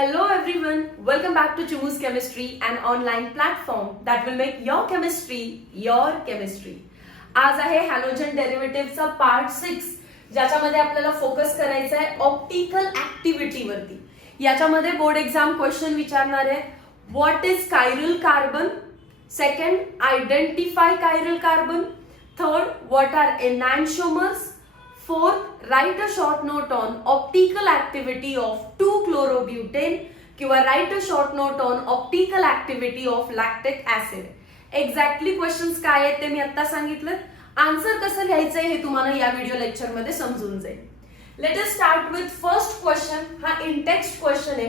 Hello everyone, welcome back to Chumu's Chemistry, an online platform that will make your chemistry your chemistry. आज आहे halogen डेरिव्हेटिव्हचा part 6 ज्याच्यामध्ये आपल्याला focus करायचा आहे optical activity वरती. याच्यामध्ये बोर्ड एक्झाम क्वेश्चन विचारणार आहे what is chiral carbon, second identify chiral carbon, third what are enantiomers, fourth, write a short note on optical activity of 2-chlorobutane किंवा write a short note on optical activity of lactic acid. Exactly questions काय आहेत ते मी आता सांगितलं. Answer कसं लिहायचंय हे तुम्हाला या व्हिडिओ लेक्चर मध्ये समजून जाईल. Let us start with first question. हा इंटेक्स्ट क्वेश्चन आहे.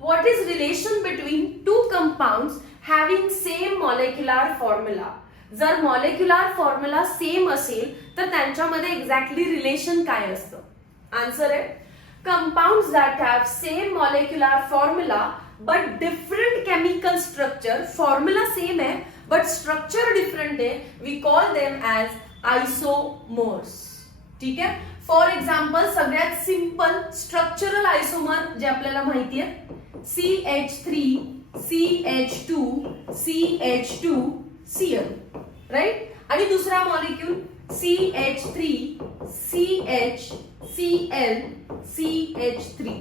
What is relation between two compounds having same molecular formula. जर मॉलिक्युलर फॉर्म्युला सेम असेल तर त्यांच्यामध्ये एक्झॅक्टली रिलेशन काय असतं. आन्सर आहे compounds that have same molecular formula but different chemical structure. Formula same आहे बट स्ट्रक्चर डिफरंट आहे. We call them as isomers. ठीक आहे. फॉर एक्झाम्पल सगळ्यात सिंपल स्ट्रक्चरल आयसोमर जे आपल्याला माहिती आहे CH3 CH2 CH2 Cl, right. आणि दुसरा molecule CH3 CH Cl CH3.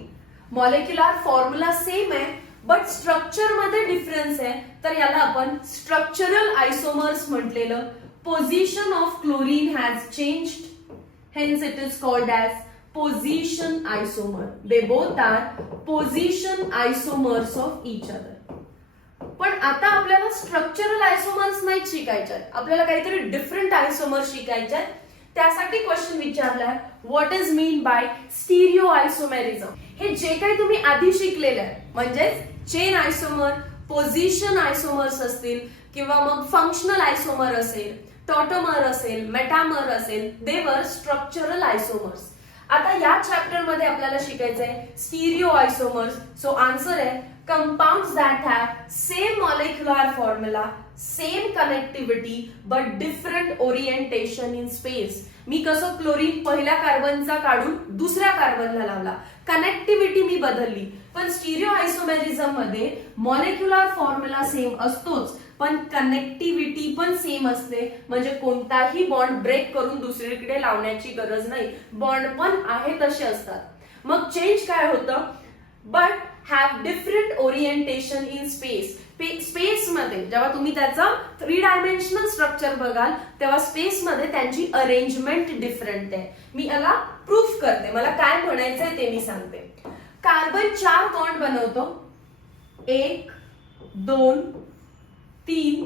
Molecular formula same आहे बट स्ट्रक्चर मध्ये डिफरन्स आहे तर याला आपण स्ट्रक्चरल आयसोमर्स म्हटलेलं. Position of chlorine has changed, hence it is called as position isomer. They both are position isomers of each other. पण आता आपल्याला स्ट्रक्चरल आयसोमर्स नाही शिकायचे आहेत, आपल्याला काहीतरी डिफरंट आयसोमर्स शिकायचे आहेत. त्यासाठी क्वेश्चन विचारलाय what is mean by stereo isomerism. हे जे काही तुम्ही आधी शिकलेलं आहे म्हणजेच चेन आयसोमर, पोझिशन आयसोमर्स असतील किंवा मग फंक्शनल आयसोमर असेल, टॉटोमर असेल, मेटामर असेल, दे वर स्ट्रक्चरल आयसोमर्स. आता या चॅप्टर मध्ये आपल्याला शिकायचं आहे स्टिरिओ आयसोमर्स. सो आन्सर आहे compounds that have same molecular formula, same connectivity but different orientation in space. मी कसं क्लोरीन पहिल्या कार्बनचा काढून दुसऱ्या कार्बनला लावला, कनेक्टिव्हिटी मी बदलली. पण स्टिरिओ आयसोमेरिझम मध्ये मॉलिक्युलर फॉर्म्युला सेम असतोच पण कनेक्टिव्हिटी पण सेम असते. म्हणजे कोणताही बॉन्ड ब्रेक करून दुसरीकडे लावण्याची गरज नाही, बॉन्ड पण आहे तसे असतात. मग चेंज काय होतं but have different orientation in space. Space मध्ये जेव्हा तुम्ही त्याचं 3 डायमेन्शनल स्ट्रक्चर बघाल तेव्हा स्पेस मध्ये त्यांची अरेंजमेंट डिफरंट आहे. मी याला प्रूफ करते, मला काय म्हणायचंय ते मी सांगते. कार्बन 4 बॉन्ड बनवतो, 1 2 3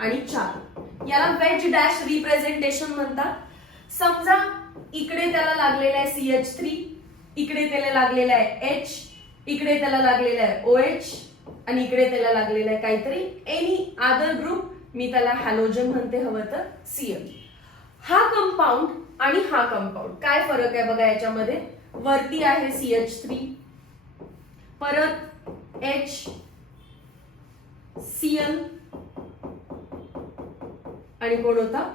आणि 4. याला वेज डॅश रिप्रेझेंटेशन म्हणतात. समजा इकडे त्याला लागलेला आहे CH3, इकडे त्याला लागलेला आहे H, इकडे त्याला लागलेला आहे OH आणि इकडे त्याला लागलेला आहे काहीतरी एनी अदर ग्रुप. मी त्याला हॅलोजन म्हणते हवं तर Cl. हा कंपाऊंड आणि हा कंपाऊंड काय फरक आहे बघा याच्यामध्ये. वरती आहे CH3, परत H Cl आणि कोण होता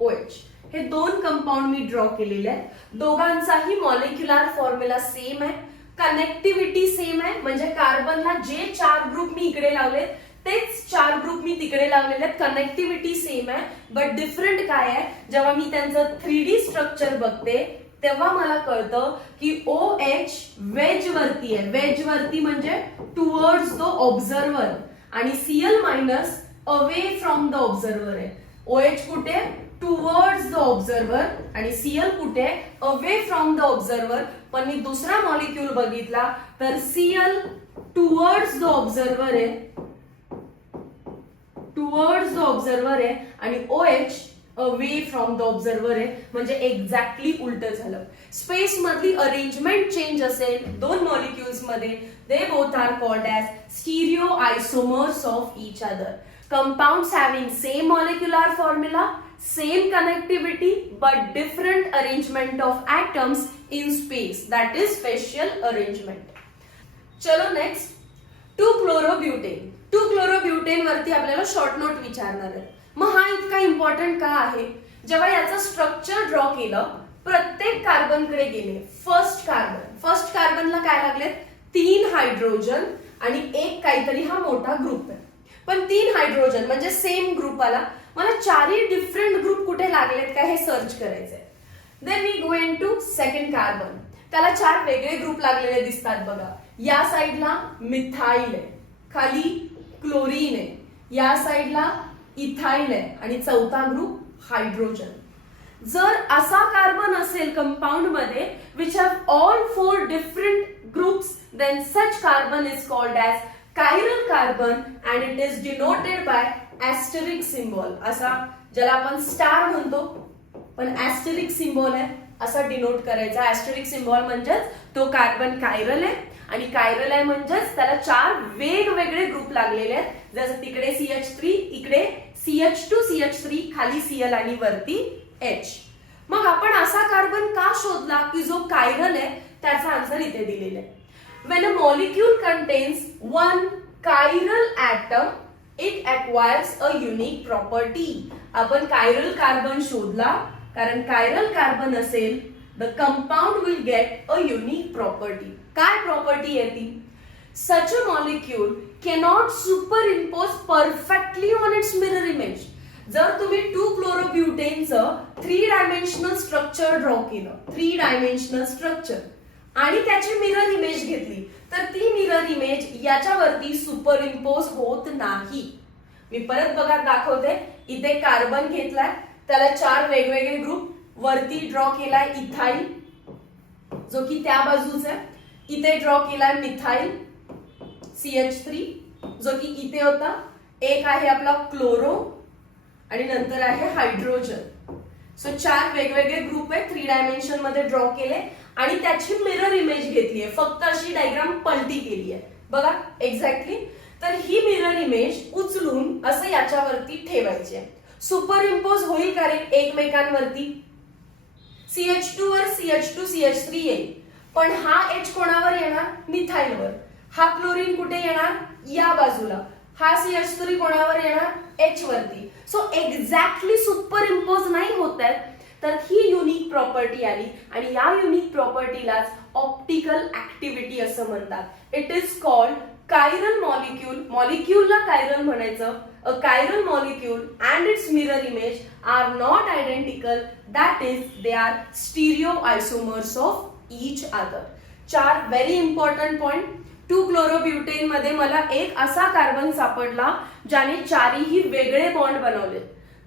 OH. हे 2 कंपाऊंड मी ड्रॉ केलेले आहेत. दोघांचाही मॉलिक्युलर फॉर्म्युला सेम आहे, कनेक्टिव्हिटी सेम आहे. म्हणजे कार्बनला जे 4 ग्रुप मी इकडे लावले तेच 4 ग्रुप मी तिकडे लावलेले आहेत. कनेक्टिव्हिटी सेम आहे बट डिफरंट काय आहे, जेव्हा मी त्यांचं 3D स्ट्रक्चर बघते तेव्हा मला कळतं की OH वेज वरती आहे. वेज वरती म्हणजे टुवर्ड्स द ऑब्झर्वर आणि Cl minus away from the observer आहे. OH कुठे टुवर्ड्स द ऑब्झर्वर आणि Cl कुठे अवे फ्रॉम द ऑब्झर्वर. पण मी दुसरा मॉलिक्यूल बघितला तर Cl टुवर्ड्स द ऑब्झर्वर आहे, टुवर्ड्स द ऑब्झर्वर आहे आणि OH away from the observer आहे. म्हणजे एक्झॅक्टली उलट झालं. स्पेस मधली अरेंजमेंट चेंज असेल 2 मॉलिक्युल्स मध्ये, they both are called as stereo isomers of each other. Compounds having same molecular formula, same connectivity but different arrangement of atoms in space, that is spatial arrangement. चलो next 2-chlorobutane. 2-chlorobutane वरती आपल्याला short note विचारणार आहे. मग हा इतका important का आहे. जेव्हा याचं स्ट्रक्चर ड्रॉ केलं प्रत्येक कार्बनकडे गेले. फर्स्ट कार्बनला काय लागलेत 3 हायड्रोजन आणि एक काहीतरी हा मोठा ग्रुप आहे. पण 3 हायड्रोजन म्हणजे सेम ग्रुप आला. मला 4ही डिफरंट ग्रुप कुठे लागलेत का हे सर्च करायचंय. Then we go in to second carbon. त्याला 4 वेगळे ग्रुप लागलेले दिसतात बघा. या साईडला मिथाइल आहे, खाली क्लोरीन आहे, या साईडला इथाइल आहे आणि चौथा ग्रुप हायड्रोजन. जर असा कार्बन असेल कंपाऊंड मध्ये which have all 4 different groups, then such carbon is called as chiral carbon and it is denoted by asterisk symbol. असा ज्याला आपण स्टार म्हणतो पण ऍस्टेरिक सिम्बॉल आहे असा डिनोट करायचा. ऍस्टेरिक सिम्बॉल म्हणजेच तो कार्बन कायरल आहे आणि कायरल आहे म्हणजेच त्याला 4 वेगवेगळे ग्रुप लागलेले आहेत. जसं तिकडे CH3, इकडे CH2, CH3, खाली Cl आणि वरती H. मग आपण असा कार्बन का शोधला की जो कायरल आहे? त्याचा आन्सर इथे दिलेला आहे. When a molecule contains one chiral atom, it acquires a unique property. आपण कायरल कार्बन शोधला कारण कायरल कार्बन असेल the compound will get a unique property. काय प्रॉपर्टी आहे ती? Such a molecule cannot superimpose perfectly on its mirror image. जर तुम्ही 2-chlorobutanचं 3 dimensional structure draw केलं, 3 डायमेन्शनल स्ट्रक्चर, आणि त्याची मिरर इमेज घेतली तर ती मिरर इमेज याच्यावरती सुपर इम्पोज होत नाही. मी परत बघा दाखवते. इथे कार्बन घेतलाय, त्याला 4 वेगवेगळे ग्रुप, वरती ड्रॉ केलाय इथाइल जो की त्या बाजूचा आहे, इथे ड्रॉ केलाय मिथाइल CH3 जो की इथे होता, एक आहे आपला क्लोरो आणि नंतर आहे हायड्रोजन. सो 4 वेगवेगळे ग्रुप आहे, 3 डायमेन्शन मध्ये ड्रॉ केले आणि त्याची मिरर इमेज घेतली आहे. फक्त अशी डायग्राम पलटी केली आहे बघा एक्झॅक्टली. तर ही मिरर इमेज उचलून असं याच्यावरती ठेवायची आहे. सुपर इम्पोज होईल का रे एकमेकांवरती? CH2 वर CH2 CH3 येईल, पण हा H कोणावर येणार? मिथाइलवर. हा क्लोरीन कुठे येणार? या बाजूला. हा CH3 कोणावर येणार? H वरती. सो एक्झॅक्टली सुपर इम्पोज नाही होत आहेत. तर ही युनिक प्रॉपर्टी आली आणि या युनिक प्रॉपर्टीलाच ऑप्टिकल ऍक्टिव्हिटी असं म्हणतात. It is called chiral molecule. मॉलिक्यूलला कायरल म्हणायचं. A chiral molecule and its mirror image are not identical, that is they are stereo isomers of each other. 4 very important point. 2-chlorobutan मध्ये मला एक असा carbon सापडला ज्याने 4ही वेगळे बॉन्ड बनवले.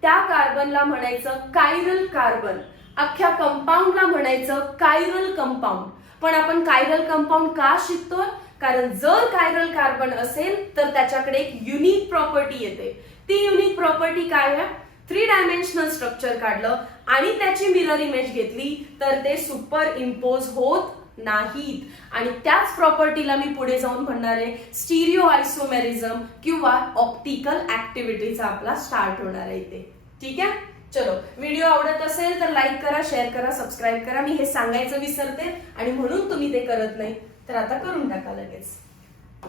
त्या कार्बनला म्हणायचं कायरल कार्बन. अख्ख्या कंपाऊंडला म्हणायचं कायरल कंपाऊंड. पण आपण कायरल कंपाऊंड का शिकतोय? कारण जर कायरल कार्बन असेल तर त्याच्याकडे एक युनिक प्रॉपर्टी येते. ती युनिक प्रॉपर्टी काय आहे? 3 डायमेन्शनल स्ट्रक्चर काढलं आणि त्याची मिरर इमेज घेतली तर ते सुपर इम्पोज होत नाहीत. आणि त्याच प्रॉपर्टीला मी पुढे जाऊन म्हणणार आहे स्टिरिओ आयसोमेरिझम किंवा ऑप्टिकल ऍक्टिव्हिटीचा आपला स्टार्ट होणार आहे इथे. ठीक आहे, चलो. व्हिडिओ आवडत असेल तर लाईक करा, शेअर करा, सबस्क्राईब करा. मी हे सांगायचं विसरते आणि म्हणून तुम्ही ते करत नाही, तर आता करून टाका लगेच.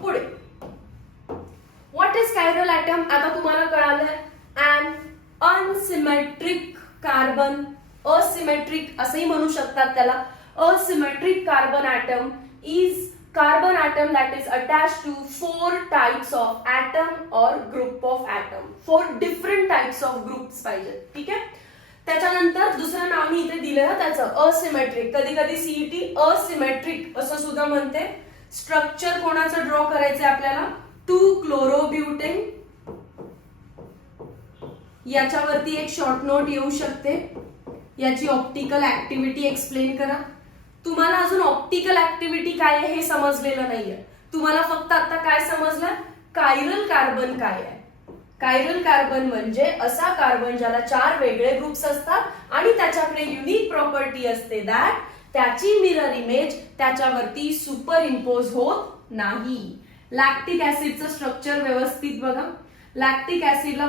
पुढे व्हॉट इज कायरल ॲटम? आता तुम्हाला कळालंय. अँड अनसिमेट्रिक कार्बन, असिमेट्रिक असंही म्हणू शकतात त्याला. Asymmetric carbon atom is carbon atom that is attached to 4 types of atom or group of atom. 4 different types of groups पाहिजे. ठीक आहे. त्याच्यानंतर दुसरं नाव मी इथे दिलं त्याचं असिमेट्रिक. कधी कधी CET असिमेट्रिक असं सुद्धा म्हणते. स्ट्रक्चर कोणाचं ड्रॉ करायचंय आपल्याला? 2-chlorobutan. याच्यावरती एक शॉर्ट नोट येऊ शकते. याची ऑप्टिकल ऍक्टिव्हिटी एक्सप्लेन करा. तुम्हाला अजून ऑप्टिकल ऍक्टिव्हिटी काय आहे हे समजलेलं नाहीये. तुम्हाला फक्त आता काय समजलं? कायरल कार्बन काय आहे. कायरल कार्बन म्हणजे असा कार्बन ज्याला 4 वेगळे ग्रुप्स असतात आणि त्याच्याकडे युनिक प्रॉपर्टी असते दॅट त्याची मिरर इमेज त्याच्यावरती सुपर इम्पोज होत नाही. लॅक्टिक ऍसिडचं स्ट्रक्चर व्यवस्थित बघा. लॅक्टिक ऍसिडला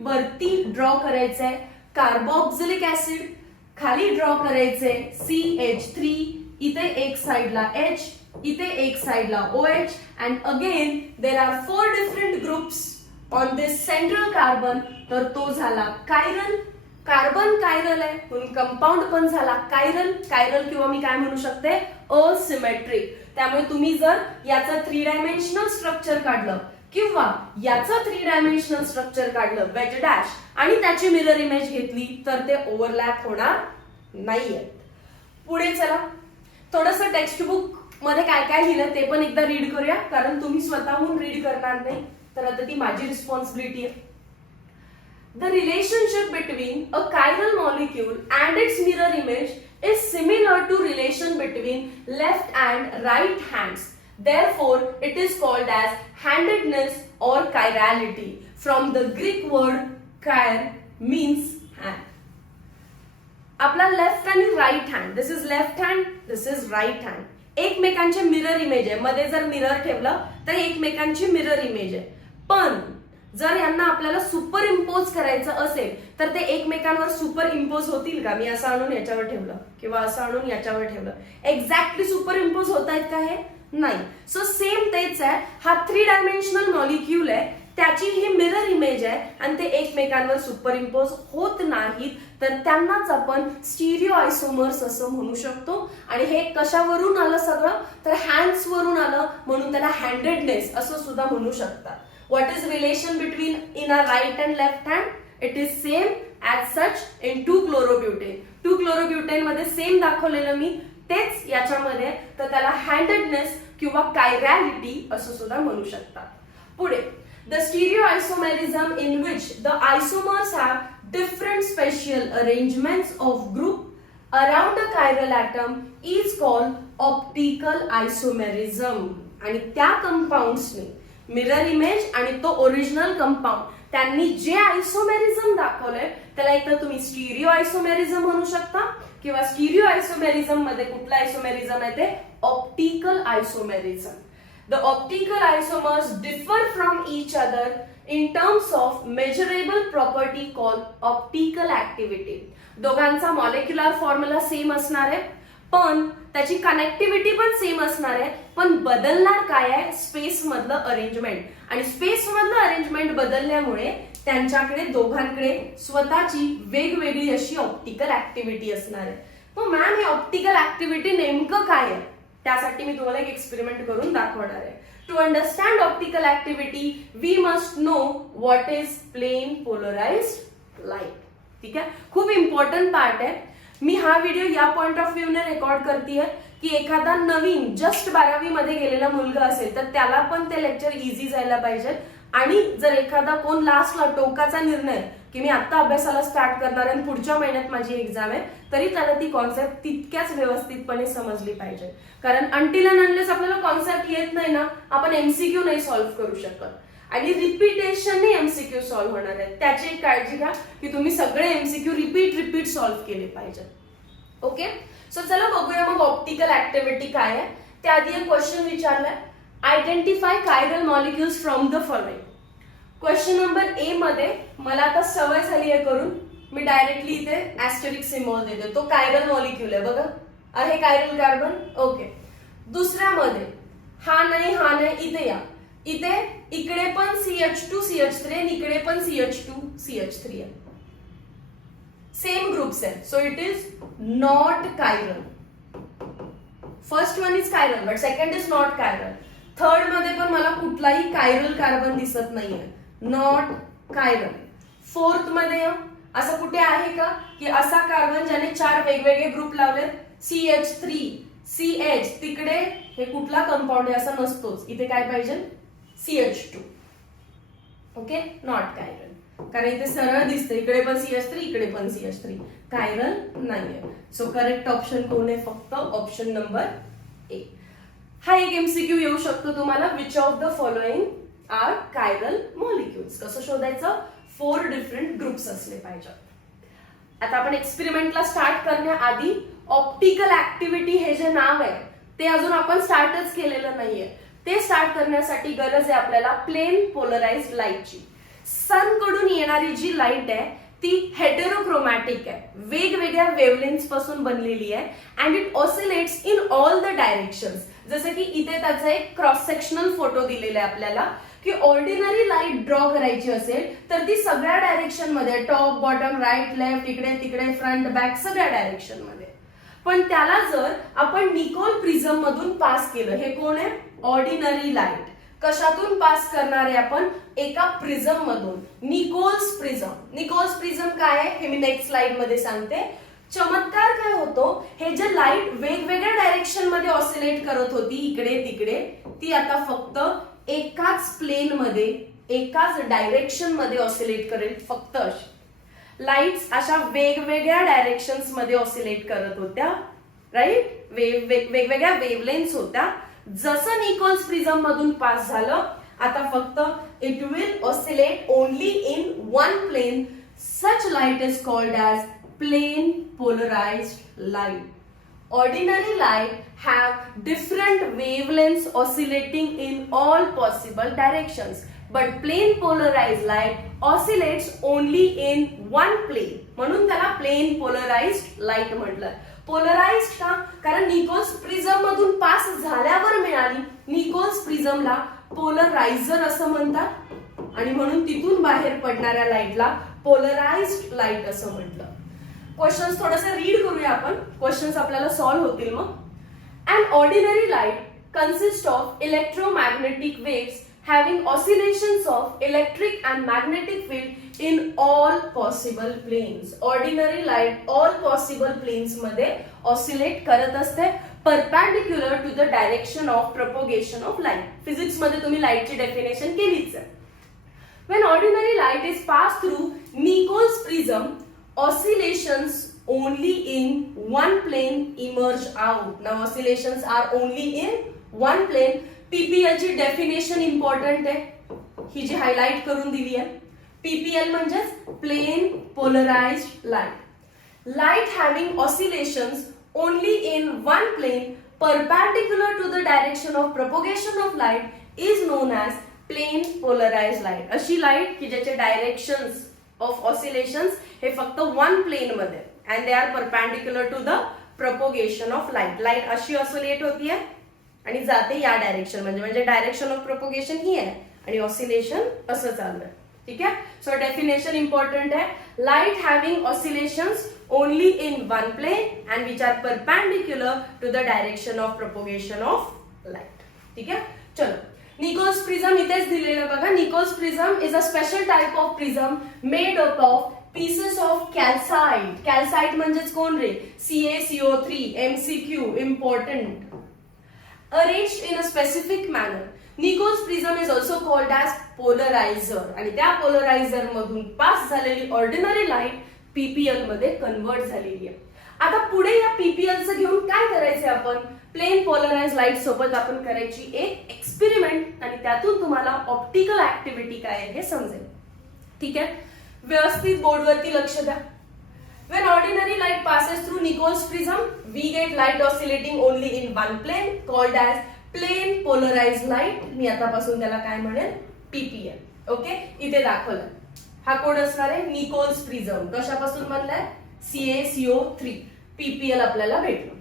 वरती ड्रॉ करायचंय कार्बोक्सिलिक ऍसिड, खाली ड्रॉ करायचे CH3, इथे एक साइडला H, इथे एक साइडला OH, and again there are 4 different groups on this central carbon. तर तो झाला कायरल. कार्बन कायरल आहे म्हणून कंपाऊंड पण झाला कायरल. कायरल किंवा मी काय म्हणू शकते? असिमेट्रिक. त्यामुळे तुम्ही जर याचं 3 डायमेन्शनल स्ट्रक्चर काढलं किंवा याचं 3 डायमेन्शनल स्ट्रक्चर काढलं वेज डॅश आणि त्याची मिरर इमेज घेतली तर ते ओव्हरलॅप होणार नाहीये. पुढे चला, थोडंसं टेक्स्ट बुक मध्ये काय काय लिहिलं ते पण एकदा रीड करूया, कारण तुम्ही स्वतःहून रीड करणार नाही तर आता ती माझी रिस्पॉन्सिबिलिटी आहे. The relationship between a chiral molecule and its mirror image is similar to relation between left and right hands. Therefore, it is called as handedness or chirality. From the Greek word chir means hand. आपला left आणि right hand, this is left hand, this is right hand, एकमेकांचे mirror image आहे. मध्ये जर mirror ठेवलं तर एकमेकांची mirror image आहे. पण जर यांना आपल्याला सुपर इम्पोज करायचं असेल तर ते एकमेकांवर सुपर इम्पोज होतील का? मी असं आणून याच्यावर ठेवलं किंवा असं आणून याच्यावर ठेवलं, एक्झॅक्टली सुपर इम्पोज होत आहेत का? हे नाही. सो सेम तेच आहे, हा 3 डायमेन्शनल मॉलिक्यूल आहे, त्याची ही मिरर इमेज आहे आणि ते एकमेकांवर सुपर इम्पोज होत नाहीत, तर त्यांनाच आपण स्टिरिओ आयसोमर्स असं म्हणू शकतो. आणि हे कशावरून आलं सगळं? तर हँड्स वरून आलं, म्हणून त्याला हँडेडनेस असं सुद्धा म्हणू शकतात. What is relation between in a right and left hand? It is same as such in 2-chlorobutane. 2-chlorobutane मध्ये सेम दाखवलेलं मी, तेच याच्यामध्ये, तर त्याला हँडेडनेस किंवा कायरॅलिटी असं सुद्धा म्हणू शकतात. पुढे, the stereoisomerism in which the isomers have different spatial arrangements of group around a chiral atom is called optical isomerism. आणि त्या कंपाऊंड्सने मिरर इमेज आणि तो ओरिजिनल कंपाऊंड त्यांनी जे आयसोमेरिझम दाखवलंय त्याला एक तर तुम्ही स्टिरिओ आयसोमेरिझम म्हणू शकता किंवा स्टिरिओ आयसोमेरिझम मध्ये कुठला आयसोमेरिझम आहे ते optical isomerism. The optical आयसोमर्स differ from each other in terms of measurable property called optical activity. दोघांचा मॉलिक्युलर फॉर्म्युला सेम असणार आहे, पण त्याची कनेक्टिव्हिटी पण सेम असणार आहे, पण बदलणार काय आहे? स्पेस मधलं अरेंजमेंट. आणि स्पेस मधलं अरेंजमेंट बदलल्यामुळे त्यांच्याकडे दोघांकडे स्वतःची वेगवेगळी अशी ऑप्टिकल ऍक्टिव्हिटी असणार आहे. मग मॅम हे ऑप्टिकल ऍक्टिव्हिटी नेमकं काय आहे? त्यासाठी मी तुम्हाला एक एक्सपेरिमेंट करून दाखवणार आहे. To understand optical activity, we must know what is plane polarized light. ठीक आहे, खूप इम्पॉर्टंट पार्ट आहे. मी हा व्हिडिओ या पॉइंट ऑफ व्ह्यू ने रेकॉर्ड करतेय की एखादा नवीन जस्ट 12वी मध्ये गेलेला मुलगा असेल तर त्याला पण ते लेक्चर इझी जायला पाहिजे. आणि जर एखादा कोण लास्टला टोकाचा निर्णय की मी आता अभ्यासाला स्टार्ट करणार आणि पुढच्या महिन्यात माझी एक्झाम आहे, तरी त्याला ती कॉन्सेप्ट तितक्याच व्यवस्थितपणे समजली पाहिजे. कारण अंटिल अँड अनलेस आपल्याला कॉन्सेप्ट येत नाही ना, आपण एमसीक्यू नाही सॉल्व्ह करू शकत. आणि रिपीटेशनने एमसीक्यू सॉल्व्ह होणार आहे, त्याची एक काळजी घ्या की तुम्ही सगळे एमसीक्यू रिपीट सॉल्व्ह केले पाहिजे. ओके, सो चला बघूया मग ऑप्टिकल ऍक्टिव्हिटी काय आहे. त्याआधी एक क्वेश्चन विचारलाय, identify chiral molecules from the following. Question number A मध्ये मला आता सवय झाली आहे करून, मी डायरेक्टली इथे ऍस्टेरिक सिम्बॉल देते. तो कायरल मॉलिक्यूल आहे बघा, आहे कायरल कार्बन. ओके, दुसऱ्यामध्ये हा नाही हा नाही, इथे या, इथे इकडे पण CH2 CH3 आणि इकडे पण CH2 CH3 आहे, सेम ग्रुप्स आहे. So it is not chiral. First one is chiral but second is not chiral. Third मध्ये पण मला कुठलाही कायरल कार्बन दिसत नाहीये, नॉट कायरल. फोर्थ मध्ये असं कुठे आहे का की असा कार्बन ज्याने 4 वेगवेगळे ग्रुप लावलेत, CH3 CH, तिकडे हे कुठला कंपाऊंड आहे असं नसतोच, इथे काय पाहिजे CH2. Okay, not chiral. कारण इथे सरळ दिसते, इकडे पण CH3 इकडे पण CH3, कायरल नाहीये. सो करेक्ट ऑप्शन कोण आहे? फक्त ऑप्शन नंबर ए. हा एक एमसीक्यू येऊ शकतो तुम्हाला, which of the following are chiral molecules. कसं शोधायचं? 4 डिफरंट ग्रुप्स असले पाहिजे. आता आपण एक्सपेरिमेंटला स्टार्ट करण्याआधी ऑप्टिकल ऍक्टिव्हिटी हे जे नाव आहे ते अजून आपण स्टार्टच केलेलं नाहीये. ते स्टार्ट करण्यासाठी गरज आहे आपल्याला प्लेन पोलराइज्ड लाईटची. सन कडून येणारी जी लाईट आहे ती हेटेरोक्रोमॅटिक आहे, वेगवेगळ्या वेवलेंथ्स पासून बनलेली आहे and it oscillates in all the directions. जसं की इथे त्याचा एक क्रॉस सेक्शनल फोटो दिलेला आहे आपल्याला की ऑर्डिनरी लाईट ड्रॉ करायची असेल तर ती सगळ्या डायरेक्शन मध्ये, टॉप बॉटम राईट लेफ्ट, इकडे तिकडे फ्रंट बॅक, सगळ्या डायरेक्शन मध्ये. पण त्याला जर आपण निकोल प्रिझम मधून पास केलं, हे कोण आहे? Ordinary light. कशातून पास करणार आहे आपण? एका प्रिझम मधून, निकोल्स प्रिझम. निकोल्स प्रिझम काय आहे हे मी नेक्स्ट स्लाइड मध्ये सांगते. चमत्कार काय होतो, हे जे लाईट वेगवेगळ्या डायरेक्शन मध्ये ऑसिलेट करत होती इकडे तिकडे, ती आता फक्त एकाच प्लेन मध्ये, एकाच डायरेक्शन मध्ये ऑसिलेट करेल. फक्त अशी लाईट्स अशा वेगवेगळ्या डायरेक्शन्स मध्ये ऑसिलेट करत होत्या, राईट? वेगवेगळ्या वेवलेन्थ्स होत्या. जसं निकोल्स प्रिझम मधून पास झालं, आता फक्त it will oscillate only in one plane. Such light is called as plane polarized light. Ordinary light have different wavelengths oscillating in all possible directions, but plane polarized light oscillates only in one plane. म्हणून त्याला plain polarized light म्हटलं. Polarised का? कारण Nichols prism मधून pass झाल्यावर मिळाली. Nichols प्रिझमला पोलरायझर असं म्हणतात आणि म्हणून तिथून बाहेर पडणाऱ्या लाईटला पोलराइज्ड लाईट असं म्हटलं. क्वेश्चन्स थोडंसं रीड करूया आपण, क्वेश्चन्स आपल्याला सॉल्व्ह होतील मग. An ordinary light consists of electromagnetic waves having oscillations of electric and magnetic field in all possible planes. Ordinary light all possible planes मध्ये oscillate करत असते perpendicular to the direction of propagation of light. Physics मध्ये तुम्ही लाईटची definition केलीच आहे. When ordinary light is passed through Nichols prism, oscillations only in one plane emerge out. Now oscillations are only in one plane. PPL ची definition important आहे, ही जी highlight करून दिली आहे. PPL म्हणजेच plane polarized light. Light having oscillations only in one plane perpendicular to the direction of propagation of light is known as plane polarized light. अशी light की ज्याचे डायरेक्शन्स ऑफ ऑसिलेशन्स हे फक्त वन प्लेन मध्ये and they are perpendicular to the propagation of light. Light अशी oscillate होतीये आणि जाते या डायरेक्शन म्हणजे डायरेक्शन ऑफ प्रोपोगेशन ही आहे आणि ऑसिलेशन असं चाललंय. ठीक आहे. सो डेफिनेशन इम्पॉर्टंट आहे. Light having oscillations only in one plane and which are perpendicular to the direction of propagation of light. ठीक आहे. चलो, निकोल्स प्रिझम इथेच दिलेलं बघा. Nicols prism is a special type of prism made up of pieces of calcite. Calcite म्हणजेच कोण रे? CaCO3. MCQ important. Arranged in a specific manner. Nichols prism is also called as polarizer. आणि त्या पोलरायझर मधून pass झालेली ordinary light PPL मध्ये convert झालेली आहे. आता पुढे या PPL चं घेऊन काय करायचं आपण? प्लेन पोलराइज्ड लाईट सोबत आपण करायची एक एक्सपेरिमेंट आणि त्यातून तुम्हाला ऑप्टिकल ऍक्टिव्हिटी काय आहे हे समजेल. ठीक आहे. व्यवस्थित बोर्डवरती लक्ष द्या. When ordinary light passes through Nichols prism, we get light oscillating only in one plane called as plane polarized light. मी आतापासून त्याला काय म्हणेल? PPL. ओके, इथे दाखवलं. हा कोड असणार आहे निकोल्स प्रिझम. कशापासून बनलाय? CaCO3. PPL आपल्याला भेटलं.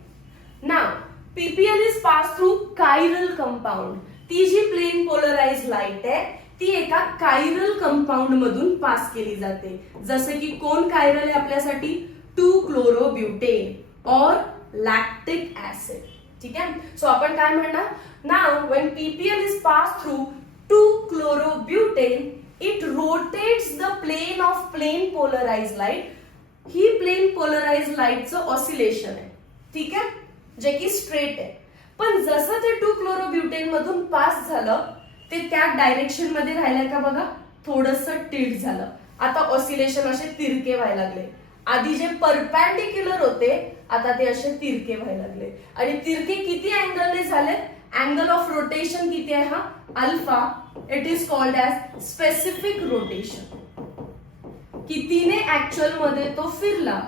नाव PPL is passed through chiral compound. ती जी प्लेन पोलराइज्ड लाईट आहे ती एका कायरल कंपाऊंड मधून पास केली जाते. जसे की कोण कायरल आहे आपल्यासाठी? 2-chlorobutane और लॅक्टिक ऍसिड. ठीक आहे. सो आपण काय म्हणणार? नाव when PPL is pass through 2-chlorobutane, it rotates the plane of plane polarized light. ही प्लेन पोलराइज्ड लाईटचं ऑसिलेशन आहे. ठीक आहे, जे की स्ट्रेट आहे. पण जसं ते 2-chlorobutane मधून पास झालं ते त्या डायरेक्शन मध्ये राहिलंय का बघा, थोडंसं टिल्ट झालं. आता ऑसिलेशन असे तिरके व्हायला लागले. आधी जे परपेंडिक्युलर होते आता ते असे तिरके व्हायला लागले. आणि तिरके किती अँगलने झाले? अँगल ऑफ रोटेशन किती आहे? हा alpha. It is called as specific rotation. कितीने ऍक्च्युअल मध्ये तो फिरला,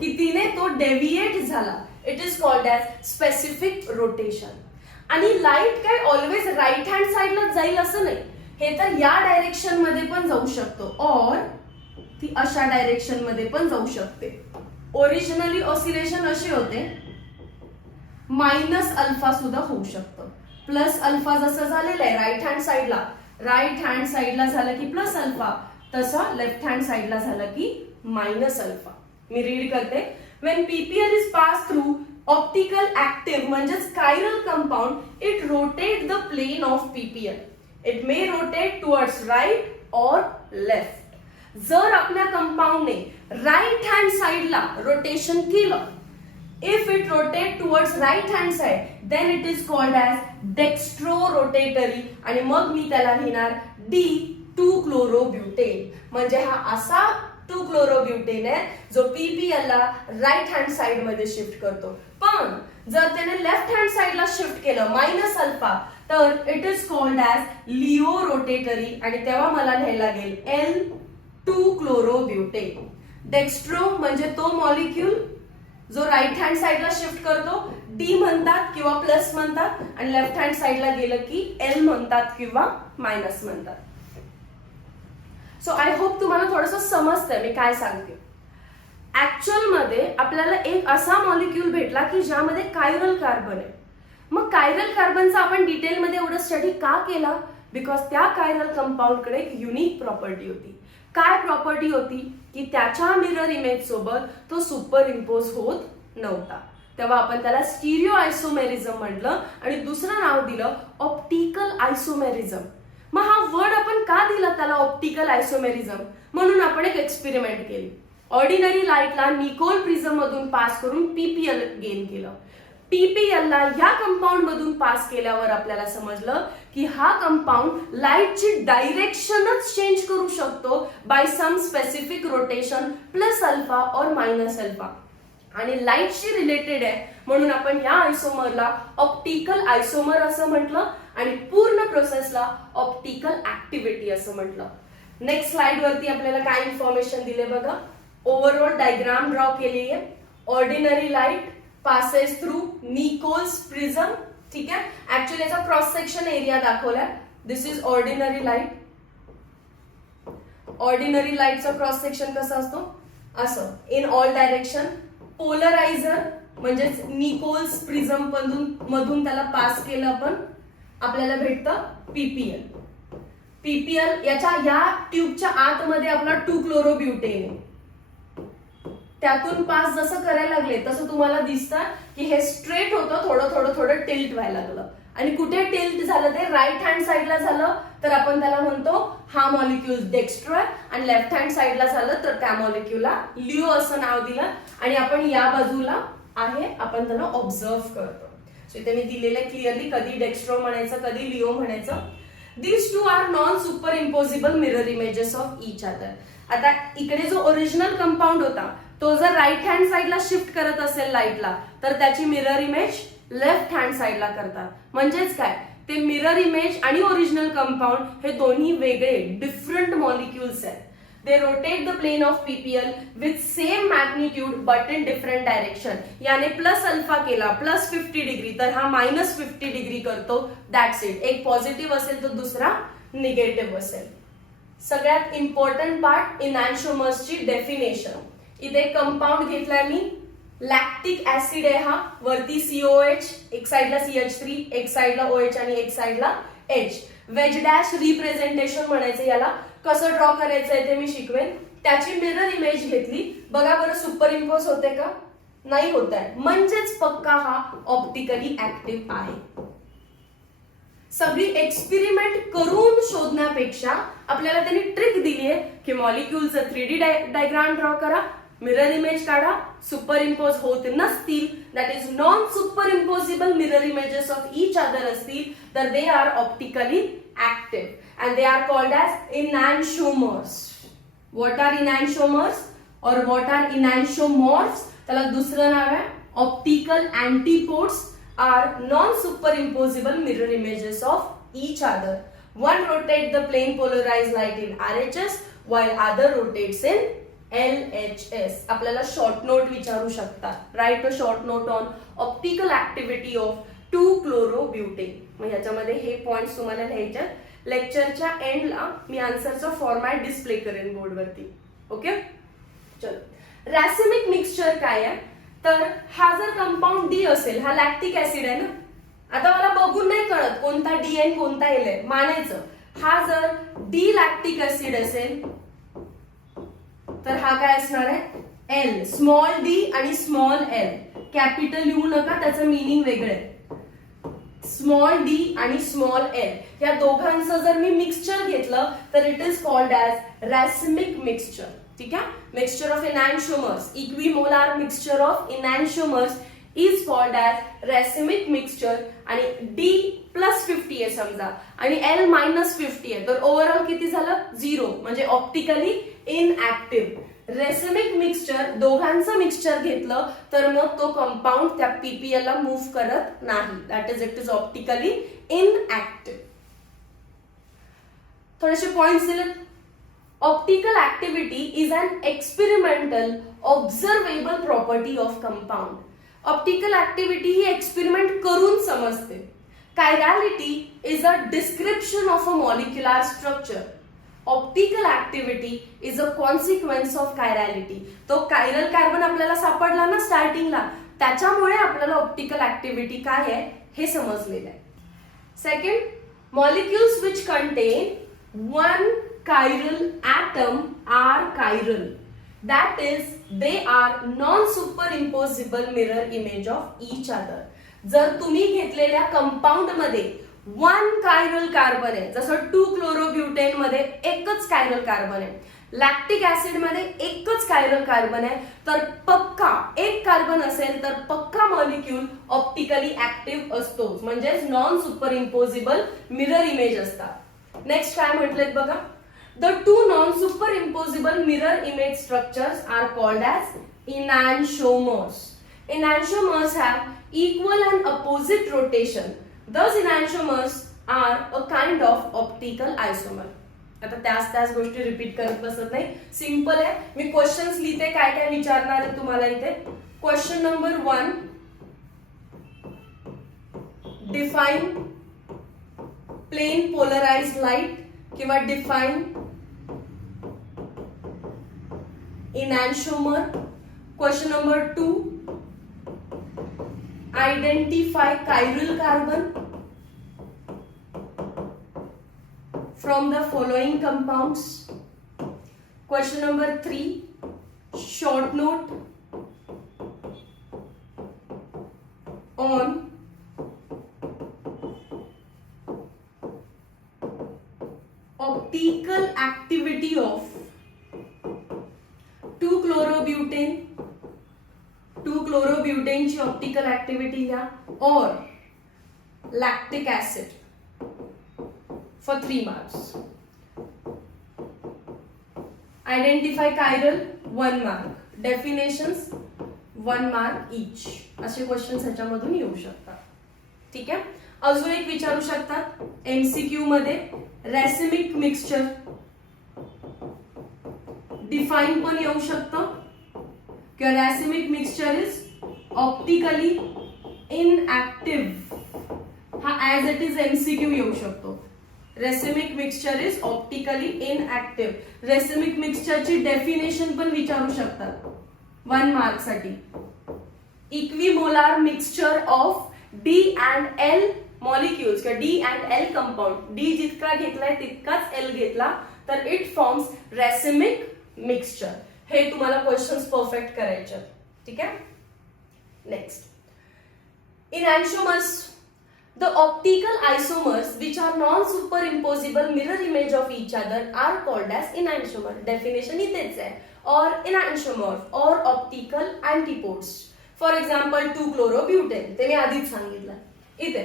कितीने तो डेव्हिएट झाला, it is called as specific rotation. आणि लाईट काय ऑलवेज राईट हँड साइडला जाईल असं नाही. हे तर या डायरेक्शन मध्ये पण जाऊ शकतो और ती अशा डायरेक्शन मध्ये पण जाऊ शकते. ओरिजिनली ऑसिलेशन असे होते मायनस अल्फा सुद्धा होऊ शकतं. प्लस अल्फा जसं झालेलं आहे राईट हँड साइडला झालं की प्लस अल्फा, तसं लेफ्ट हँड साइडला झालं की मायनस अल्फा. मी रीड करते. When PPL is passed through optical active म्हणजेच chiral compound it rotate the plane of PPL. It may rotate towards right or left. जर आपल्या कंपाऊंडने राईट हँड साइडला रोटेशन केलं, if it rotate towards right hand side then it is called as dextrorotatory आणि मग मी त्याला लिहिणार D2-chlorobutane. म्हणजे हा असा 2-chlorobutane आहे जो पीपीएल ला राईट हँड साइड मध्ये शिफ्ट करतो. पण जर त्याने लेफ्ट हँड साइडला शिफ्ट केलं मायनस अल्फा तर इट इज कॉल्ड ॲज लिओरोटेटरी आणि तेव्हा मला लिहायला लागेल L2-chlorobutane. डेक्स्ट्रो म्हणजे तो मॉलिक्यूल जो राईट हँड साइडला शिफ्ट करतो, डी म्हणतात किंवा प्लस म्हणतात आणि लेफ्ट हँड साइडला गेलं की एल म्हणतात किंवा मायनस म्हणतात. सो आय होप तुम्हाला थोडंसं समजतंय मी काय सांगते. ऍक्च्युअल मध्ये आपल्याला एक असा मॉलिक्यूल भेटला की ज्यामध्ये कायरल कार्बन आहे. मग कायरल कार्बनचा आपण डिटेलमध्ये एवढं स्टडी का केला? बिकॉज त्या कायरल कंपाऊंडकडे एक युनिक प्रॉपर्टी होती. काय प्रॉपर्टी होती की त्याच्या मिरर इमेज सोबत तो सुपर इम्पोज होत नव्हता. तेव्हा आपण त्याला स्टिरिओ आयसोमेरिझम म्हटलं आणि दुसरं नाव दिलं ऑप्टिकल आयसोमेरिझम. मग हा वर्ड आपण का दिला त्याला ऑप्टिकल आयसोमेरिझम? म्हणून आपण एक एक्सपेरिमेंट केली. ऑर्डिनरी लाईटला निकोल प्रिझम मधून पास करून पीपीएल गेन केलं. पीपीएल ला या कंपाऊंड मधून पास केल्यावर आपल्याला समजलं की हा कंपाऊंड लाईटची डायरेक्शनच चेंज करू शकतो by some specific rotation plus alpha और मायनस अल्फा आणि लाईटशी रिलेटेड आहे म्हणून आपण या आयसोमरला ऑप्टिकल आयसोमर असं म्हटलं आणि पूर्ण प्रोसेसला ऑप्टिकल ऍक्टिव्हिटी असं म्हटलं. नेक्स्ट स्लाइड वरती आपल्याला काय इन्फॉर्मेशन दिले बघा. ओव्हरऑल डायग्राम ड्रॉ केली आहे. Ordinary light passes through Nichols prism. ठीक आहे. ऍक्च्युअली याचा क्रॉस सेक्शन एरिया दाखवलाय. दिस इज ऑर्डिनरी लाईट. ऑर्डिनरी लाईटचा क्रॉस सेक्शन कसा असतो? असं इन ऑल डायरेक्शन. पोलरायझर म्हणजेच निकोल्स प्रिझम मधून त्याला पास केलं आपण, आपल्याला भेटतं पीपीएल. पीपीएल या ट्यूबच्या आतमध्ये आपला 2-chlorobutane आहे. त्यातून पास जसं करायला लागले तसं तुम्हाला दिसतं की हे स्ट्रेट होतं, थोडं टिल्ट व्हायला लागलं. आणि कुठे टिल्ट झालं ते राईट हँड साइडला झालं तर आपण त्याला म्हणतो हा मॉलिक्यूल डेक्स्ट्रो आहे आणि लेफ्ट हँड साइडला झालं तर त्या मॉलिक्यूलला लिओ असं नाव दिलं आणि आपण या बाजूला आहे आपण त्याला ऑब्झर्व करतो. सो इथे मी दिलेलं आहे क्लिअरली कधी डेक्स्ट्रो म्हणायचं कधी लिओ म्हणायचं. These two are non-superimposable mirror images of each other. आता इकडे जो ओरिजिनल कंपाऊंड होता तो जर राईट हँड साइडला शिफ्ट करत असेल लाईटला तर त्याची मिरर इमेज लेफ्ट हँड साइडला करतात. म्हणजेच काय ते मिरर इमेज आणि ओरिजिनल कंपाऊंड हे दोन्ही वेगळे डिफरंट मॉलिक्युल्स आहेत. They rotate the plane of PPL with same magnitude but in different direction. याने प्लस अल्फा केला प्लस 50 डिग्री तर हा मायनस 50 डिग्री करतो. That's it. एक पॉझिटिव्ह असेल तर दुसरा निगेटिव्ह असेल. सगळ्यात इम्पॉर्टंट पार्ट इनॅन्शोमर्सची डेफिनेशन. इथे कंपाऊंड घेतलाय मी. लॅक्टिक ऍसिड आहे हा. वरती COH, एक साइडला CH3, एक साइडला OH आणि एक साइडला H. वेज डॅश रिप्रेझेंटेशन म्हणायचं याला. कसं ड्रॉ करायचंय ते मी शिकवेन. त्याची मिरर इमेज घेतली. बघा बरं सुपर इम्पोज होते का? नाही होत आहे. म्हणजेच पक्का हा ऑप्टिकली ऍक्टिव्ह आहे. सगळी एक्सपेरिमेंट करून शोधण्यापेक्षा आपल्याला त्यांनी ट्रिक दिली आहे की मॉलिक्यूलचं 3D डायग्राम ड्रॉ करा, मिरर इमेज काढा, सुपर इम्पोज होत नसतील that is non super imposable mirror images of each other असतील तर they are optically active and they are called as enantiomers. What are enantiomers or what are enantiomorphs? त्याला दुसरं नाव आहे optical antipodes are non-superimposable mirror images of each other. One rotates the plane polarized light in RHS while other rotates in LHS. आपल्याला short note विचारू शकतात. Right a short note on optical activity of 2-chlorobutane. मग ह्याच्यामध्ये हे points तुम्हाला लिहायचे. लेक्चरच्या एंडला मी आन्सरचा फॉर्मॅट डिस्प्ले करेन बोर्डवरती. ओके चलो. रॅसिमिक मिक्सचर काय आहे तर हा जर कंपाऊंड डी असेल, हा लॅक्टिक ऍसिड आहे ना. आता मला बघून नाही कळत कोणता डी आहे कोणता एल आहे मानायचं. हा जर डी लॅक्टिक ऍसिड असेल तर हा काय असणार आहे एल, स्मॉल डी आणि स्मॉल एल. कॅपिटल लिहू नका, त्याचं मिनिंग वेगळं आहे. स्मॉल डी आणि स्मॉल एल या दोघांचं जर मी मिक्सचर घेतलं तर it is called as racemic mixture. ठीक आहे. Mixture of enantiomers, equimolar mixture of enantiomers is called as racemic mixture. आणि D+50 आहे समजा आणि L-50 आहे, तर ओव्हरऑल किती झालं? 0, म्हणजे ऑप्टिकली इनऍक्टिव्ह. रेसिमिक मिक्सचर दोघांचं मिक्सचर घेतलं तर मग तो कंपाऊंड त्या पीपीएल ला मूव्ह करत नाही. That is it is optically inactive. थोडेसे पॉइंट्स दिले. Optical activity is an experimental observable property of compound. Optical activity ही एक्सपेरिमेंट करून समजते. Chirality is a description of a molecular structure. Optical activity is a consequence of chirality. तो chiral carbon आपल्याला सापडला ना स्टार्टिंगला, त्याच्यामुळे आपल्याला ऑप्टिकल ऍक्टिव्हिटी काय आहे हे समजलेलं आहे. Second, molecules which contain one chiral atom are chiral. That is, they are non-superimposable mirror image of each other. जर तुम्ही घेतलेल्या कंपाऊंड मध्ये वन कायरल कार्बन आहे, जसं 2-क्लोरोब्युटेन मध्ये एकच कायरल कार्बन आहे, लॅक्टिक ऍसिड मध्ये एकच कायरल कार्बन आहे, तर पक्का एक कार्बन असेल तर पक्का मॉलिक्यूल ऑप्टिकली ऍक्टिव्ह असतो, म्हणजेच non super imposable mirror image असतात. नेक्स्ट काय म्हटलेत बघा, the two non super imposable mirror image structures are called as enantiomers. Enantiomers have equal and opposite rotation. Thus enantiomers are a kind of optical isomer. आता त्याच गोष्टी repeat करत बसत नाही, सिंपल आहे. मी क्वेश्चन्स लिहिते, काय काय विचारणार आहे तुम्हाला इथे. Question number 1, define plane polarized light किंवा define enantiomer. Question number 2, identify chiral carbon from the following compounds. Question number 3, short note on optical activity of 2-chlorobutane. 2-chlorobutane ची ऑप्टिकल ऍक्टिव्हिटी घ्या, और lactic acid for 3 marks. Identify chiral 1 mark. Definitions 1 mark each. असे questions ह्याच्यामधून येऊ शकतात. ठीक आहे. अजून एक विचारू शकतात एमसीक्यू मध्ये, रॅसिमिक मिक्सचर डिफाइन पण येऊ शकतं किंवा racemic mixture is optically inactive. हा ऍज इट इज एमसीक्यू येऊ शकतो. Racemic mixture is optically inactive. Racemic मिक्सचरची डेफिनेशन पण विचारू शकतात 1 मार्क साठी. Equimolar mixture of D and L molecules किंवा D and L compound. D जितका घेतलाय तितकाच एल घेतला तर इट फॉर्म्स रेसिमिक मिक्सचर. हे तुम्हाला क्वेश्चन्स परफेक्ट करायचे. ठीक आहे. Next, enantiomers. The optical isomers which are non-superimposable mirror image of each other are called as enantiomer. Definition इथेच आहे. Or enantiomer or optical antipodes. For example, 2-chlorobutane. ते मी आधीच सांगितलं. इथे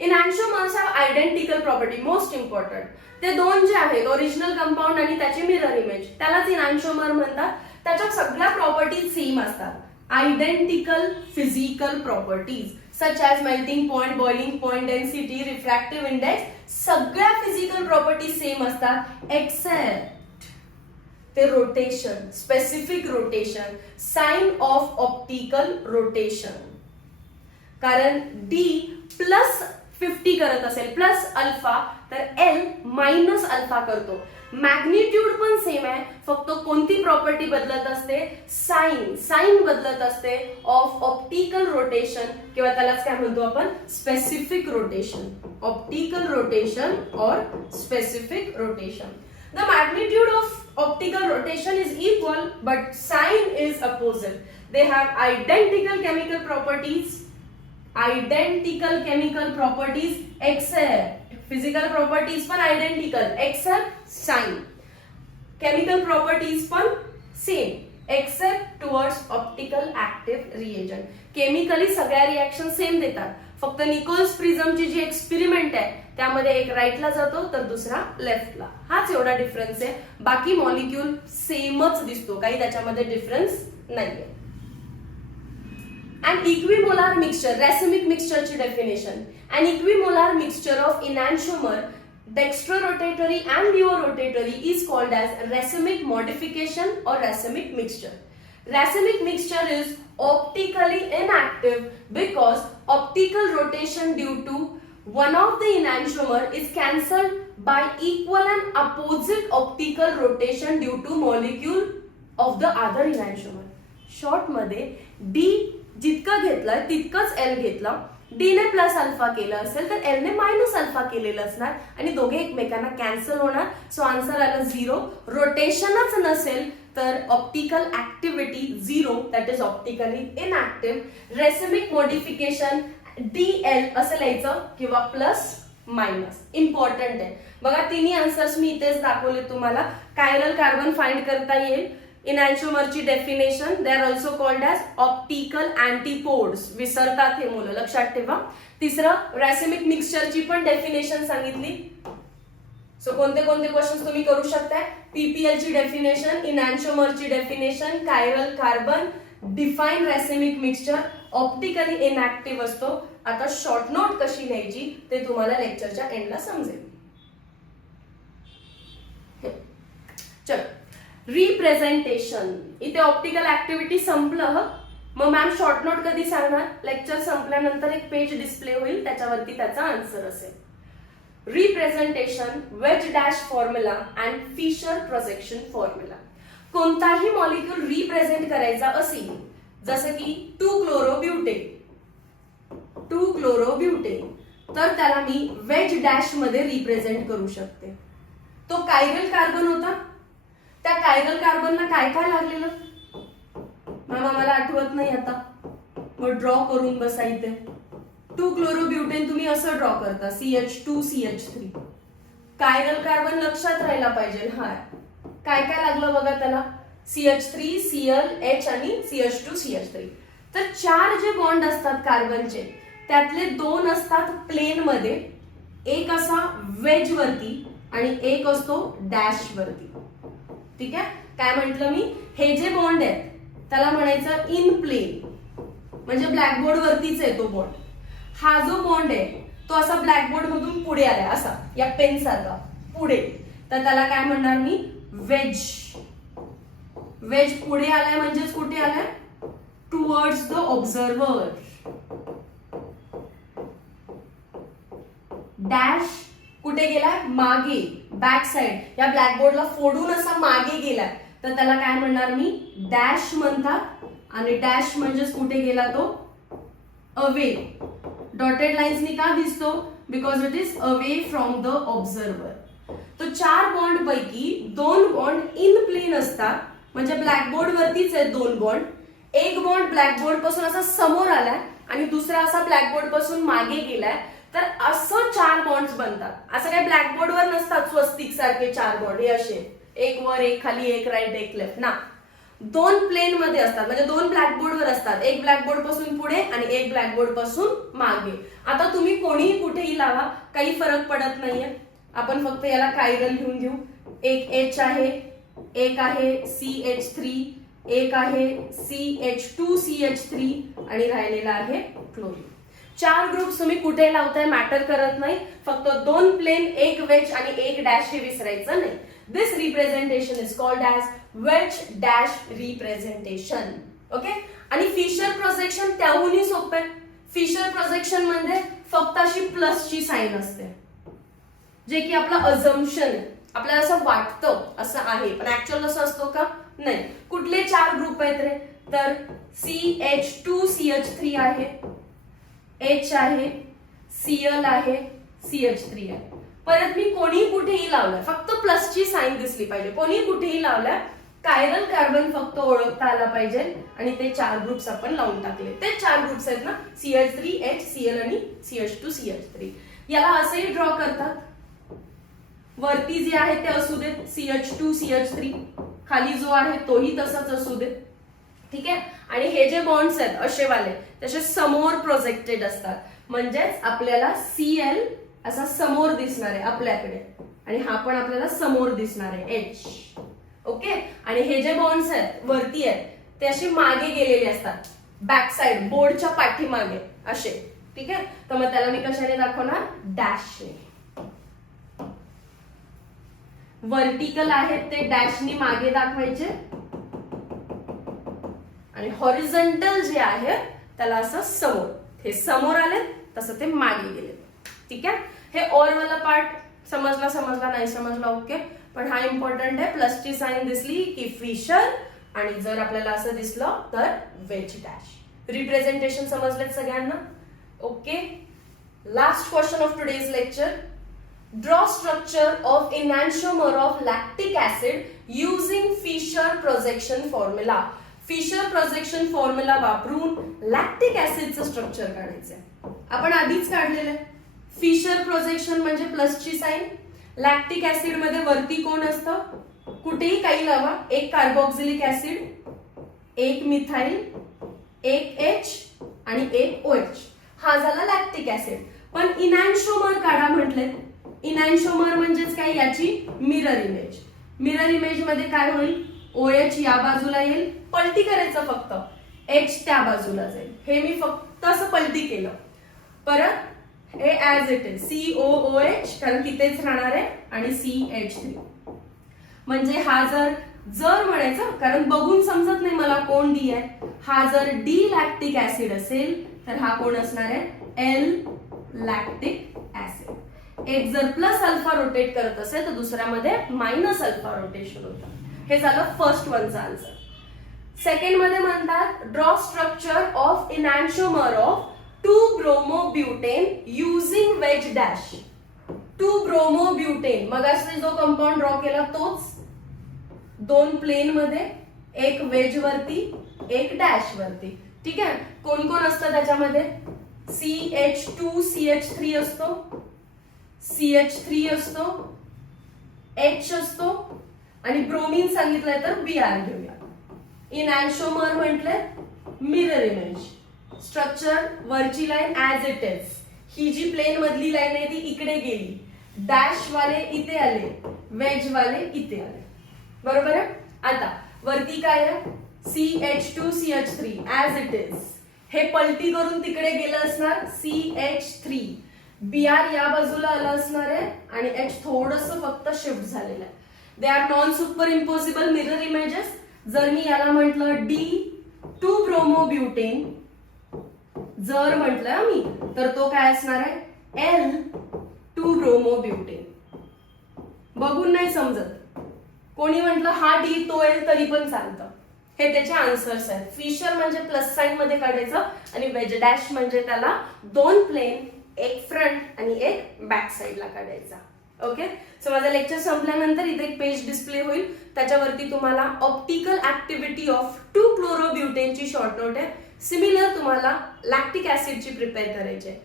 enantiomers have identical property. Most important. ते दोन जे आहेत ओरिजिनल कंपाऊंड आणि त्याची मिरर इमेज, त्यालाच enantiomer म्हणतात. त्याच्या सगळ्या प्रॉपर्टीज सेम असतात. Identical physical properties such as melting point, boiling point, density, refractive index, सगळ्या फिजिकल प्रॉपर्टीज सेम असतात एक्सेप्ट ते rotation, specific rotation, sign of optical rotation. कारण D+50 करत असेल प्लस अल्फा तर L- अल्फा करतो. मॅग्निट्यूड पण सेम आहे, फक्त कोणती प्रॉपर्टी बदलत असते, साइन बदलत असते ऑफ ऑप्टिकल रोटेशन किंवा त्यालाच काय म्हणतो आपण स्पेसिफिक रोटेशन. ऑप्टिकल रोटेशन और specific rotation. The magnitude of optical rotation is equal but sign is opposite. they have identical chemical properties except physical properties पण identical except sign, chemical properties पण same except towards optical active reagent. Chemically सगळ्या reaction same देतात, फक्त Nichols प्रिझमची जी experiment आहे त्यामध्ये एक राईटला जातो तर दुसरा लेफ्टला, हाच एवढा डिफरन्स आहे. बाकी मॉलिक्यूल सेमच दिसतो, काही त्याच्यामध्ये डिफरन्स नाहीये. An equimolar mixture, racemic mixture ची definition. An equimolar mixture of enantiomer, dextrorotatory and levorotatory is called as racemic modification or racemic mixture. Racemic mixture is optically inactive because optical rotation due to one of the enantiomer is cancelled by equal and opposite optical rotation due to molecule of the other enantiomer. Short मध्ये D जितका घेतलाय तितकंच L घेतला, D ने plus alpha केलं असेल तर L ने मायनस अल्फा केलेलं असणार आणि दोघे एकमेकांना कॅन्सल होणार. सो आन्सर आला 0. रोटेशनच नसेल तर optical activity 0, that is optically inactive. Racemic modification DL असं लिहायचं किंवा प्लस मायनस, इम्पॉर्टंट आहे. बघा तिन्ही आन्सर्स मी इथेच दाखवले तुम्हाला. कायरल कार्बन फाइंड करता येईल. इनॅन्शिओमरची definition, they are also called as optical antipodes. विसरतात हे मुलं, लक्षात ठेवा. तिसरं रॅसिमिक मिक्सचरची पण डेफिनेशन सांगितली. सो कोणते कोणते क्वेश्चन तुम्ही करू शकताय? PPL ची डेफिनेशन, इनॅन्शिओमरची definition, chiral carbon, define racemic mixture, optically inactive असतो. आता शॉर्ट नोट कशी लिहायची ते तुम्हाला लेक्चरच्या एंडला समजेल. चल, रिप्रेझेंटेशन. इथे ऑप्टिकल ऍक्टिव्हिटी संपलं. मग मॅम शॉर्ट नोट कधी सांगणार? लेक्चर संपल्यानंतर एक पेज डिस्प्ले होईल, त्याच्यावरती त्याचा आन्सर असेल. Representation, wedge dash formula and Fischer projection formula. कोणताही मॉलिक्यूल रिप्रेझेंट करायचा असेल, जसं की 2-क्लोरोब्युटेन, तर त्याला मी वेज डॅश मध्ये रिप्रेझेंट करू शकते. तो कायरल कार्बन होता, त्या कायरल कार्बनला काय काय लागलेलं मॅम आम्हाला आठवत नाही आता, मग ड्रॉ करून बसा. इथे 2-क्लोरोब्युटेन तुम्ही असं ड्रॉ करता, CH2CH3. कायरल कार्बन लक्षात राहायला पाहिजे. हा काय काय लागलं बघा त्याला, CH3, Cl, H आणि CH2CH3. तर 4 जे बॉन्ड असतात कार्बनचे, त्यातले 2 असतात प्लेन मध्ये, एक असा वेज वरती आणि एक असतो डॅश वरती. ठीक आहे, काय म्हंटल मी, हे जे बॉन्ड आहेत त्याला म्हणायचं इन प्लेन, म्हणजे ब्लॅकबोर्ड वरतीच आहे तो बॉन्ड. हा जो बॉन्ड आहे तो असा ब्लॅकबोर्ड मधून पुढे आलाय, असा या पेन सारखा पुढे, तर त्याला काय म्हणणार मी, वेज. वेज पुढे आलाय म्हणजेच कुठे आलाय, टुवर्ड्स द ऑब्झर्वर. डॅश कुठे गेलाय, मागे, बॅक साइड, या ब्लॅकबोर्डला फोडून असा मागे गेलाय, तर त्याला काय म्हणणार मी, डॅश म्हणतात. आणि डॅश म्हणजेच कुठे गेला तो, अवे. डॉटेड लाईन्सनी का दिसतो, because it is away from the observer. तो 4 बॉन्ड पैकी 2 बॉन्ड इन प्लेन असतात, म्हणजे ब्लॅकबोर्ड वरतीच आहेत 2 बॉन्ड. एक बॉन्ड ब्लॅकबोर्ड पासून असा समोर आलाय आणि दुसरा असा ब्लॅकबोर्ड पासून मागे गेलाय, तर असं 4 बॉन्ड्स बनतात. असं काही ब्लॅकबोर्डवर नसतात स्वस्तिक सारखे 4 बॉन्ड, हे असे एक वर एक खाली, एक राईट एक लेफ्ट ना. 2 प्लेन मध्ये असतात, म्हणजे 2 ब्लॅकबोर्डवर असतात, एक ब्लॅकबोर्ड पासून पुढे आणि एक ब्लॅकबोर्ड पासून मागे. आता तुम्ही कोणीही कुठेही लावा, काही फरक पडत नाहीये. आपण फक्त याला कायरल लिहून घेऊ. एक H आहे, एक आहे CH3, एक आहे CH2CH3 आणि राहिलेला आहे क्लोरीन. 4 ग्रुप्स तुम्ही कुठे लावताय मॅटर करत नाही, फक्त 2 प्लेन, एक वेज आणि एक डॅश हे विसरायचं नाही. This representation is called as wedge dash representation. Okay, आणि फिशर प्रोजेक्शन त्याहूनही सोपं आहे. फिशर प्रोजेक्शन मध्ये फक्त अशी प्लसची साईन असते, जे की आपलं अझम्पशन, आपल्याला असं वाटतं असं आहे, पण ऍक्च्युअल असं असतो का, नाही. कुठले 4 ग्रुप आहेत रे, तर CH2CH3 आहे, H आहे, Cl आहे, CH3 आहे. परत मी कोणी कुठेही लावलंय, फक्त प्लसची साईन दिसली पाहिजे. कोणी कुठेही लावलंय कायरल कार्बन फक्त ओळखता आला पाहिजे आणि ते 4 ग्रुप्स आपण लावून टाकले. ते 4 ग्रुप्स आहेत ना, CH3, HCl आणि CH2, CH3. याला असेही ड्रॉ करतात. वरती जे आहे ते असू देत CH2, CH3, खाली जो आहे तोही तसाच असू देत. ठीक आहे. आणि हे जे बॉन्ड्स आहेत असेवाले तसे समोर प्रोजेक्टेड असतात. म्हणजेच आपल्याला Cl असा समोर दिसणार आहे आपल्याकडे आणि हा पण आपल्याला समोर दिसणार आहे H. ओके. आणि हे जे बॉन्ड्स आहेत वरती आहेत ते असे मागे गेलेले असतात, बॅक साइड बोर्डच्या पाठीमागे असे. ठीक आहे. तर मग त्याला मी कशाने दाखवणार? डॅशने. व्हर्टिकल आहेत ते डॅशनी मागे दाखवायचे आणि हॉरिझॉन्टल जे आहे त्याला असं समोर. हे समोर आले तसं ते मागे गेले. ठीक आहे. हे और वाला पार्ट समजला नाही समजला ओके. पण हा इम्पॉर्टंट आहे. प्लसची साइन दिसली की फिशर आणि जर आपल्याला असं दिसलं तर वेज डॅश. रिप्रेझेंटेशन समजलेत सगळ्यांना? Okay. Last question of today's lecture. Draw structure of enantiomer of lactic acid using Fisher projection formula. Fisher projection formula वापरून लॅक्टिक ऍसिडचं स्ट्रक्चर काढायचंय. आपण आधीच काढलेलं आहे. फिशर प्रोजेक्शन म्हणजे प्लसची साइन. लॅक्टिक ऍसिड मध्ये वरती कोण असतं? कुठेही काही लावा. एक कार्बोक्सिलिक ऍसिड, एक मिथाइल, एक H आणि एक OH. हा झाला लॅक्टिक ऍसिड. पण इनॅन्शोमर काढा म्हटले. इनॅन्शोमर म्हणजेच काय? याची मिरर इमेज. मिरर इमेज मध्ये काय होईल? OH या बाजूला येईल, पलटी करायचं फक्त, H त्या बाजूला जाईल. हे मी फक्त असं पलटी केलं. परत हे ऍज इट इज COOH कारण तिथेच राहणार आहे आणि CH3. म्हणजे हा जर म्हणायचं कारण बघून समजत नाही मला कोण डी आहे. हा जर डी लॅक्टिक ऍसिड असेल तर हा कोण असणार आहे? L lactic acid. एक जर प्लस अल्फा रोटेट करत असेल तर दुसऱ्यामध्ये मायनस अल्फा रोटेशन होतं. हे झालं फर्स्ट वनचा आन्सर. सेकंड मध्ये म्हणतात draw structure of enantiomer of 2-bromobutane using veg dash. 2-bromobutane मग असं जो कंपाऊंड ड्रॉ केला तोच. 2 प्लेन मध्ये, एक वेज वरती, एक डॅश वरती. ठीक आहे. कोण कोण असतं त्याच्यामध्ये? CH2, CH3 असतो, CH3 असतो, H असतो आणि ब्रोमीन सांगितलंय तर Br घेऊया. इनॅन्शोमर म्हटलंय मिरर इमेज. स्ट्रक्चर वरची लाईन ऍज इट इज. ही जी प्लेन मधली लाईन आहे ती इकडे गेली, डॅश वाले इथे आले, वेज वाले इथे आले. बरोबर आहे. आता वरती काय आहे? CH2, CH3 as it is. हे पलटी करून तिकडे गेलं असणार CH3. Br या बाजूला आलं असणार आहे आणि H थोडस फक्त शिफ्ट झालेलं आहे. They are non super impossible mirror images. जर मी याला म्हटलं D2-bromobutane जर म्हटलं मी तर तो काय असणार आहे? L2-bromobutane. बघून नाही समजत. कोणी म्हटलं हा D तो L तरी पण चालतं. हे त्याचे आन्सर्स आहेत. फिशर म्हणजे प्लस साइन मध्ये काढायचं आणि वेज डॅश म्हणजे त्याला 2 प्लेन, एक फ्रंट आणि एक बॅक साइडला काढायचा. ओके. सो माझं लेक्चर संपल्यानंतर इथे एक पेज डिस्प्ले होईल. त्याच्यावरती तुम्हाला ऑप्टिकल ऍक्टिव्हिटी ऑफ 2-chlorobutane ची शॉर्ट नोट आहे. सिमिलर तुम्हाला लॅक्टिक ऍसिडची प्रिपेअर करायची आहे.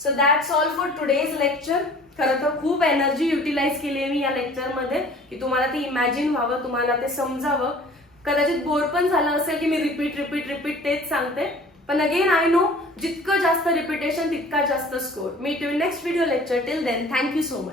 So that's all for today's lecture. खरं तर खूप एनर्जी युटिलाइज केली आहे मी या लेक्चरमध्ये की तुम्हाला ते इमॅजिन व्हावं, तुम्हाला ते समजावं. कदाचित बोर पण झालं असेल की मी रिपीट तेच सांगते. पण अगेन आय नो जितकं जास्त रिपिटेशन तितका जास्त score. Meet you next video lecture. Till then thank you so much.